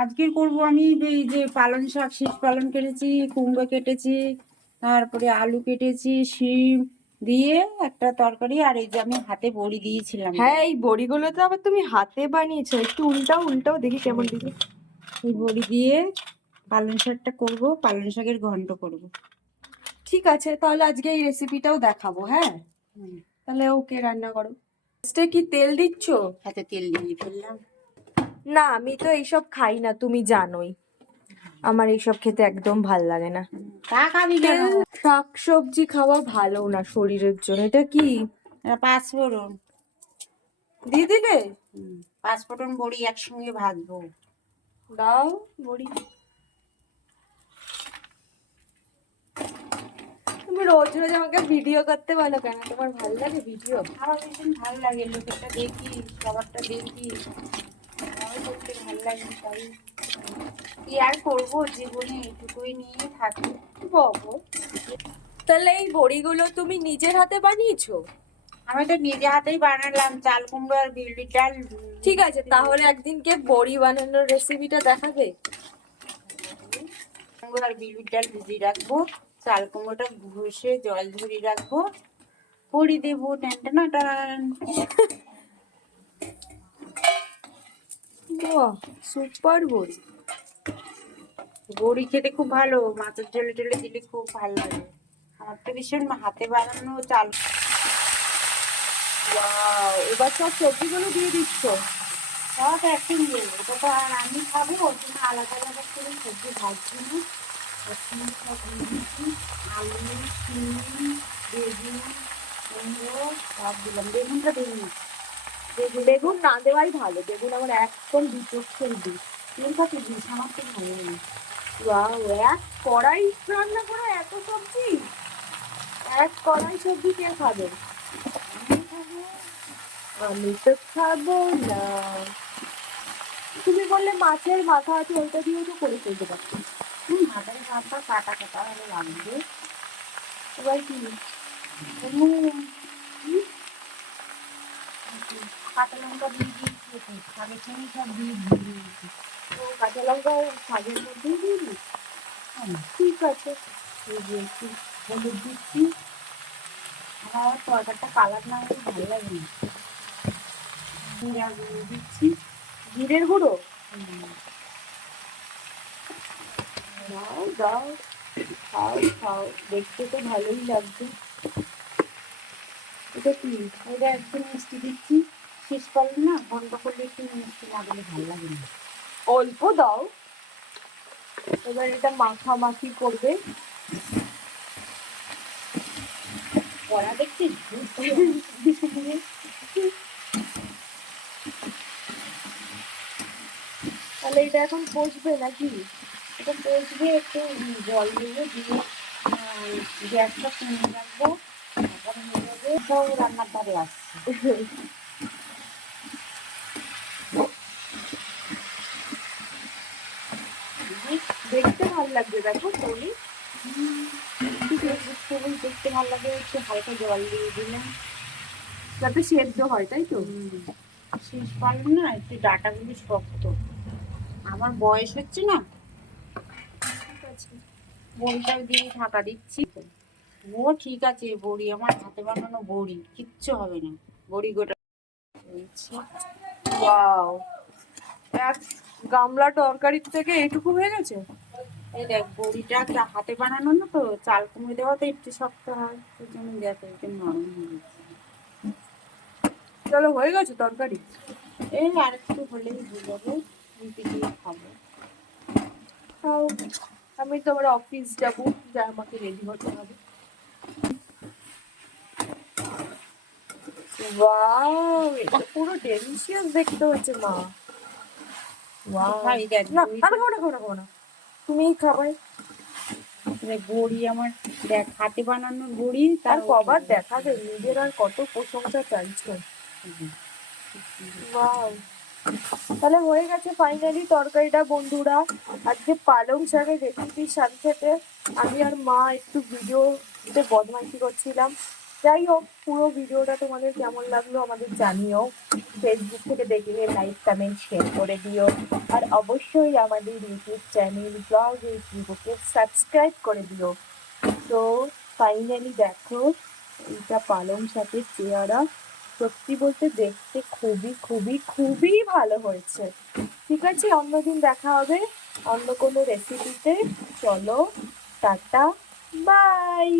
আজকে করব আমি এই যে পালং শাক, শীষ পালং কেটেছি, কুমড়ো কেটেছি, তারপরে আলু কেটেছি, শিম দিয়ে একটা তরকারি। আর এই যে আমি হাতে বড়ি দিয়েছিলাম, হ্যাঁ, এই বড়িগুলো তো আবার তুমি হাতে বানিয়েছো। একটু উল্টাও উল্টাও দেখি কেমন দিদি। এই বড়ি দিয়ে পালং শাকটা করব, পালং শাকের ঘন্ট করব। ঠিক আছে, তাহলে আজকে এই রেসিপিটাও দেখাবো। হ্যাঁ, তাহলে ওকে রান্না করো। ফার্স্টে কি তেল দিচ্ছ? হাতে তেল দিয়ে ফেললাম। না, আমি তো এইসব খাই না, তুমি জানোই আমার এইসব খেতে একদম ভাল লাগে না। তা খাবি কেন? তেল শাক সবজি খাওয়া ভালো না শরীরের জন্য। এটা কি? পাঁচফোড়ন দিয়ে দিলে? পাঁচফোড়ন বড়ি একসঙ্গে ভাজবো। দাও বড়ি। তুমি রোজ রোজ আমাকে ভিডিও করতে বলো কেন? তোমার ভালো লাগে ভিডিও? আমার ভীষণ ভালো লাগে, লোকেরটা দেখি, সবারটা দেখি, আমার করতে ভালো লাগে। তাই কি আর করবো, জীবনে এটুকুই নিয়ে থাকি। বাবা, তাহলে এই বড়িগুলো তুমি নিজের হাতে বানিয়েছো? আমি তো নিজে হাতেই বানালাম, চাল কুমড়ো আর বিউলির ডাল। ঠিক আছে, তাহলে একদিনকে বড়ি বানানোর রেসিপিটা দেখাবে? কুমড়ো আর বিউলির ডাল ভিজিয়ে রাখবো, চাল কুমড়োটা ঘষে জল ঝরিয়ে রাখবো, বড়ি দেবো। টান টান টান। বাহ, সুপার বড়ি। বড়ি খেতে খুব ভালো, মাছের ঝোলে টোলে দিলে খুব ভালো লাগে। আমার তো ভীষণ হাতে বানানো চাল। ওয়াও, এবার সব সবজিগুলো দিয়ে দিচ্ছ? সব একসঙ্গে, ওটা তো আর আমি খাবো, ওর জন্য আলাদা আলাদা করে সবজি ভাজছি না। একসঙ্গে সব দিয়ে দিচ্ছি, আলু, শিম, বেগুন, কুমড়ো সব দিলাম। বেগুনটা দিই না, বেগুন না দেওয়াই ভালো, বেগুন আমার একদম বিচক্ষণ দিই। তেল পাতি দিস, আমার তো ভালো লাগে। ওয়াও, এক কড়াই রান্না করো এত সবজি? এক কড়াই সবজি কে খাবে? আমি তো খাবো না। তুমি বললে মাছের মাথা আছে, ওইটা দিয়েও তো করে ফেলতে পারছো। মাথায় মাথা কাটা কাটা ভালো লাগবে। এবার কি? কাঁচা লঙ্কা দিয়ে দিয়েছি, শাকের সঙ্গে সব দিয়ে দিয়েছি। তো কাঁচা লঙ্কা শাকের মধ্যেই দিয়ে দিই? ঠিক আছে। এই যে একটু হলুদ দিচ্ছি, আমার তরকারিটা কালার না হলে ভালো লাগে না। জিরা গুঁড়ো দিচ্ছি। জিরের গুঁড়ো? দাও দাও, খাও খাও, দেখতে তো ভালোই লাগছে। এটা কি? এটা একটু মিষ্টি দিচ্ছি, শেষ করলে না বন্ধ করলে একটু মিষ্টি না দিলে ভালো লাগে না। অল্প দাও। এবার এটা মাখামাখি করবে। কড়া দেখছিস? তাহলে এটা এখন কষবে নাকি? এটা কষবে, একটু জল দেবো, দিয়ে গ্যাসটা কমিয়ে রাখবো, তারপরে হয়ে যাবে। সব রান্নার ধারে আসছে। দেখতে ভালো লাগবে, দেখো সবই। সবুজ দেখতে ভালো লাগে, একটু হালকা জল দিয়ে দিলাম যাতে সেদ্ধ হয়, তাই তো? শেষ পারলাম না, একটু ডাটাগুলো শক্ত, আমার বয়স হচ্ছে না। ঠিক আছে, বড়িটাও দিয়ে ঢাকা দিচ্ছি। ও ঠিক আছে, বড়ি আমার হাতে বানানো বড়ি, কিচ্ছু হবে না। বড়ি গোটা ওয়াও, এক গামলা তরকারির থেকে এইটুকু হয়ে গেছে। এই দেখ, বড়িটা হাতে বানানো না তো, চাল কুমড়ো দেওয়াতে একটু শক্ত হয়, ওই জন্য দেখ একটু নরম হয়ে গেছে। চলো, হয়ে গেছে তরকারি। এই আর একটু হলেই হয়ে যাবে, রুটি দিয়ে খাবো। খাও, আমি তো আবার অফিস যাবো, যা আমাকে রেডি হতে হবে। ওয়াও, এটা পুরো ডেলিশিয়াস দেখতে হচ্ছে মা। ওয়াও, খাই দেখ, না আমি খাবো না, খাবো না, খাবো না, তুমিই খাবে। বড়ি আমার দেখ হাতে বানানো বড়ি, আর তার কবার দেখাবে, নিজের আর কত প্রশংসা চাইছো। ওয়াও, তাহলে হয়ে গেছে ফাইনালি তরকারিটা বন্ধুরা। আজকে পালং শাকের রেসিপির সাথে সাথে আমি আর মা একটু ভিডিওতে বদমাইশি করছিলাম। তো যাই হোক, পুরো ভিডিওটা তোমাদের কেমন লাগলো আমাদের জানিও। ফেসবুক থেকে দেখলে লাইক কমেন্ট শেয়ার করে দিও। আর অবশ্যই আমাদের ইউটিউব চ্যানেল ব্লগ ইউটিউবকে সাবস্ক্রাইব করে দিও। তো ফাইনালি দেখো, এইটা পালং শাকের চেহারা সত্যি বলতে দেখতে খুবই খুবই খুবই ভালো হয়েছে। ঠিক আছে, অন্যদিন দেখা হবে অন্য কোনো রেসিপিতে। চলো, টাটা, বাই।